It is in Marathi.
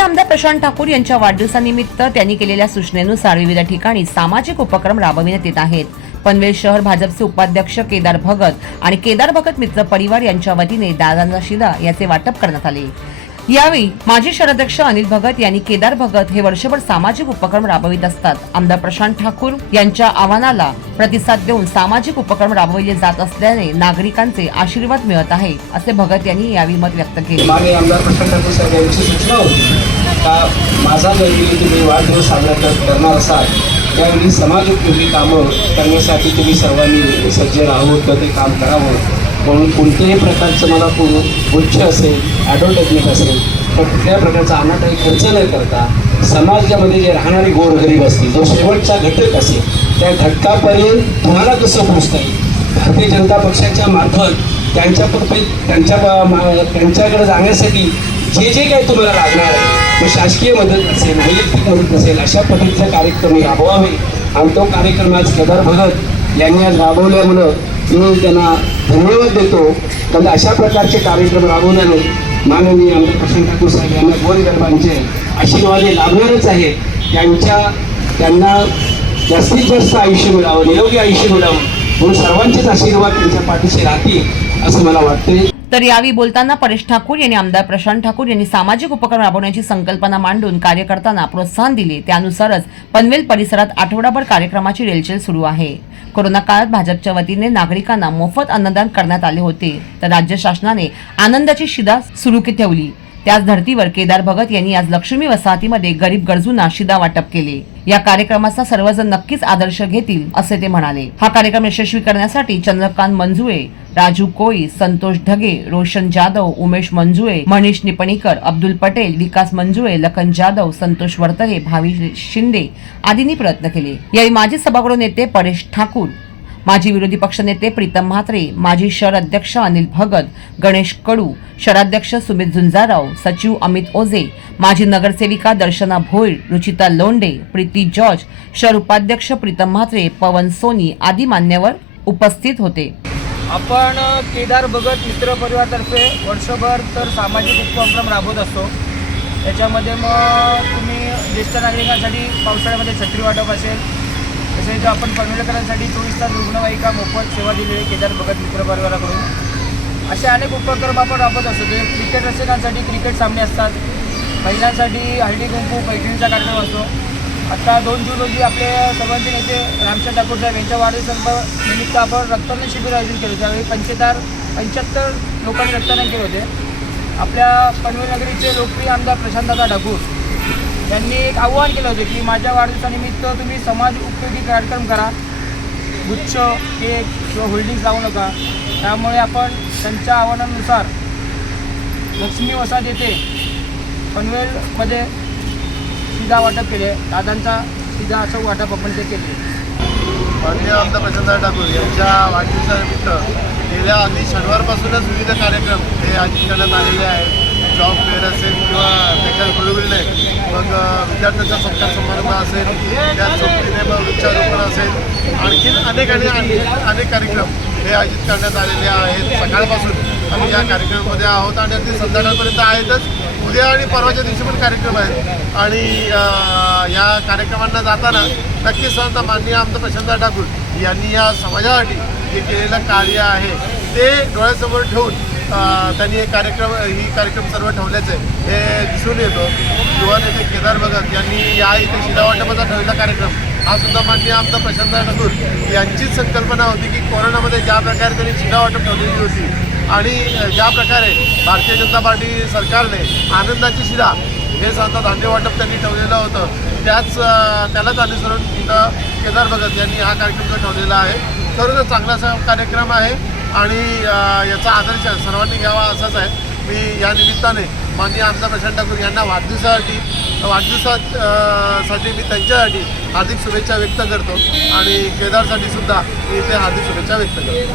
आमदार प्रशांत ठाकूर यांच्या वाढदिवसानिमित्त त्यांनी केलेल्या सूचनेनुसार विविध ठिकाणी सामाजिक उपक्रम राबविण्यात येत आहेत. पनवेल शहर भाजपचे उपाध्यक्ष केदार भगत आणि केदार भगत मित्र परिवार यांच्या वतीने दादांना शिदा याचे वाटप करण्यात आले. यावेळी माजी शहराध्यक्ष अनिल भगत यांनी केदार भगत हे वर्षभर सामाजिक उपक्रम राबवित असतात. आमदार प्रशांत ठाकूर यांच्या आव्हानाला प्रतिसाद देऊन सामाजिक उपक्रम राबविले जात असल्याने नागरिकांचे आशीर्वाद मिळत आहे असे भगत यांनी यावेळी मत व्यक्त केले. का माझा जर तुम्ही वाढदिवस साजरा कर- करणार असाल त्यावेळी समाजोपयोगी कामं करण्यासाठी तुम्ही सर्वांनी सज्ज राहावं तर ते काम करावं. म्हणून कोणत्याही प्रकारचं मला गुच्छ उच्च असेल ॲडव्हर्टाईजमेंट असेल तर कुठल्या प्रकारचा अनाटाही खर्च न करता समाजामध्ये जे राहणारे गोरगरीब असतील जो शेवटचा घटक असेल त्या घटकापर्यंत तुम्हाला कसं पोचता येईल? भारतीय जनता पक्षाच्या मार्फत त्यांच्या त्यांच्या मा- त्यांच्याकडे जाण्यासाठी जे जे काही तुम्हाला लागणार आहे तो शासकीय मदत असेल वैयक्तिक मदत असेल अशा पद्धतीचे कार्यक्रम राबवावे. आणि तो कार्यक्रम आज केदार भगत यांनी आज राबवल्यामुळं मी त्यांना धन्यवाद देतो. कारण अशा प्रकारचे कार्यक्रम राबवल्याने माननीय आमदार प्रशांत ठाकूर साहेब यांना गोरगरिबांचे आशीर्वाद हे लाभणारच आहे त्यांच्या त्यांना जास्तीत जास्त आयुष्य मिळावं निरोगी आयुष्य मिळावं म्हणून सर्वांचेच आशीर्वाद त्यांच्या पाठीशी राहतील असं मला वाटते तर यावेळी बोलताना परेश ठाकूर यांनी आमदार प्रशांत ठाकूर यांनी सामाजिक उपक्रम राबवण्याची संकल्पना मांडून कार्यकर्त्यांना प्रोत्साहन दिले. त्यानुसारच पनवेल परिसरात आठवडाभर कार्यक्रमाची रेलचेल सुरू आहे. कोरोना काळात भाजपच्या वतीने नागरिकांना मोफत अन्नदान करण्यात आले होते. तर राज्य शासनाने आनंदाची शिदा सुरू ठेवली. त्याच धर्तीवर केदार भगत यांनी आज लक्ष्मी वसाहतीमध्ये गरीब गरजूंना शिदा वाटप केले. या कार्यक्रमाचा सर्वजण नक्कीच आदर्श घेतील असे ते म्हणाले. हा कार्यक्रम यशस्वी करण्यासाठी चंद्रकांत मंजुळे राजू कोळी संतोष ढगे रोशन जाधव उमेश मंजुळे मनीष निपणीकर अब्दुल पटेल विकास मंजुळे लखन जाधव संतोष वर्तगे भावी शिंदे आदींनी प्रयत्न केले. यावेळी माजी सभागृह नेते परेश ठाकूर माजी विरोधी पक्षनेते प्रीतम म्हात्रे माजी शहर अध्यक्ष अनिल भगत गणेश कडू शहराध्यक्ष सुमित झुंजाराव सचिव अमित ओझे माजी नगरसेविका दर्शना भोईर रुचिता लोंडे प्रीती जॉर्ज शहर उपाध्यक्ष प्रीतम म्हात्रे पवन सोनी आदी मान्यवर उपस्थित होते. आपण केदार भगत मित्र परिवारतर्फे वर्षभर तर सामाजिक उपक्रम राबवत असतो. त्याच्यामध्ये मग तुम्ही ज्येष्ठ नागरिकांसाठी पावसाळ्यामध्ये छत्री वाटप असेल तसेच आपण पनवेलकरांसाठी चोवीस तास रुग्णवाहिका मोफत सेवा दिलेली केदार भगत मित्र परिवाराकडून. असे अनेक उपक्रम आपण राबवत असतो. जे क्रिकेट रसिकांसाठी क्रिकेट सामने असतात. महिलांसाठी हळदी कुंकू पैठणीचा कार्यक्रम असतो. आता दोन जून रोजी आपले सर्वांचे नेते रामचंद्र ठाकूर साहेब यांच्या वाढदिवसा निमित्त आपण रक्तदान शिबिर आयोजन केलं त्यावेळी पंचेदार पंच्याहत्तर लोकांनी रक्तदान केले होते. आपल्या पनवेल नगरीचे लोकप्रिय आमदार प्रशांतदादा ठाकूर त्यांनी एक आव्हान केलं होतं की माझ्या वाढदिवसानिमित्त तुम्ही समाज उपयोगी कार्यक्रम करा. गुच्छ केक किंवा होल्डिंग्स लावू नका. त्यामुळे आपण त्यांच्या आव्हानानुसार लक्ष्मी वसाहत येथे पनवेलमध्ये सीधा वाटप केले. दादांचा सीधा असं वाटप आपण ते केले. माननीय आमदार प्रशांत ठाकूर यांच्या वाढदिवसानिमित्त गेल्या अगदी शनिवारपासूनच विविध कार्यक्रम हे आयोजित करण्यात आलेले आहेत. जॉब फेअर असेल किंवा त्याच्या बरोबरीने मग विद्यार्थ्यांचा सत्कार समारंभ असेल त्या सोबतीने मग वृक्षारोपण असेल. आणखीन अनेक आणि अनेक कार्यक्रम हे आयोजित करण्यात आलेले आहेत. सकाळपासून आम्ही या कार्यक्रमामध्ये आहोत आणि अगदी संध्याकाळपर्यंत आहेतच. उद्या आणि परवाच्या दिवशी पण कार्यक्रम आहेत. आणि या कार्यक्रमांना जाताना नक्कीच सांगता माननीय आमदार प्रशांत ठाकूर यांनी या समाजासाठी जे केलेलं कार्य आहे ते डोळ्यासमोर ठेवून त्यांनी हे कार्यक्रम ही कार्यक्रम सर्व ठेवल्याचे हे दिसून येतो. युवा नेते केदार भगत यांनी या इथे शिदा ठेवलेला कार्यक्रम हा सुद्धा मान्य आमचा प्रशांत ठाकूर यांचीच संकल्पना होती की कोरोनामध्ये ज्या प्रकारे त्यांनी शिलावाटप ठेवलेली होती आणि ज्या प्रकारे भारतीय जनता पार्टी सरकारने आनंदाची शिला हे सांगता धान्य वाटप त्यांनी ठेवलेलं होतं. त्याच त्यालाच अनुसरून इथं केदार भगत यांनी हा कार्यक्रम ठेवलेला आहे खरंच चांगला असा कार्यक्रम आहे. आणि याचा आदर्श सर्वांनी घ्यावा असाच आहे. मी या निमित्ताने माननीय आमदार प्रशांत ठाकूर यांना वाढदिवसासाठी वाढदिवसासाठी साठी मी त्यांच्यासाठी हार्दिक शुभेच्छा व्यक्त करतो. आणि केदारसाठी सुद्धा मी इथे हार्दिक शुभेच्छा व्यक्त करतो.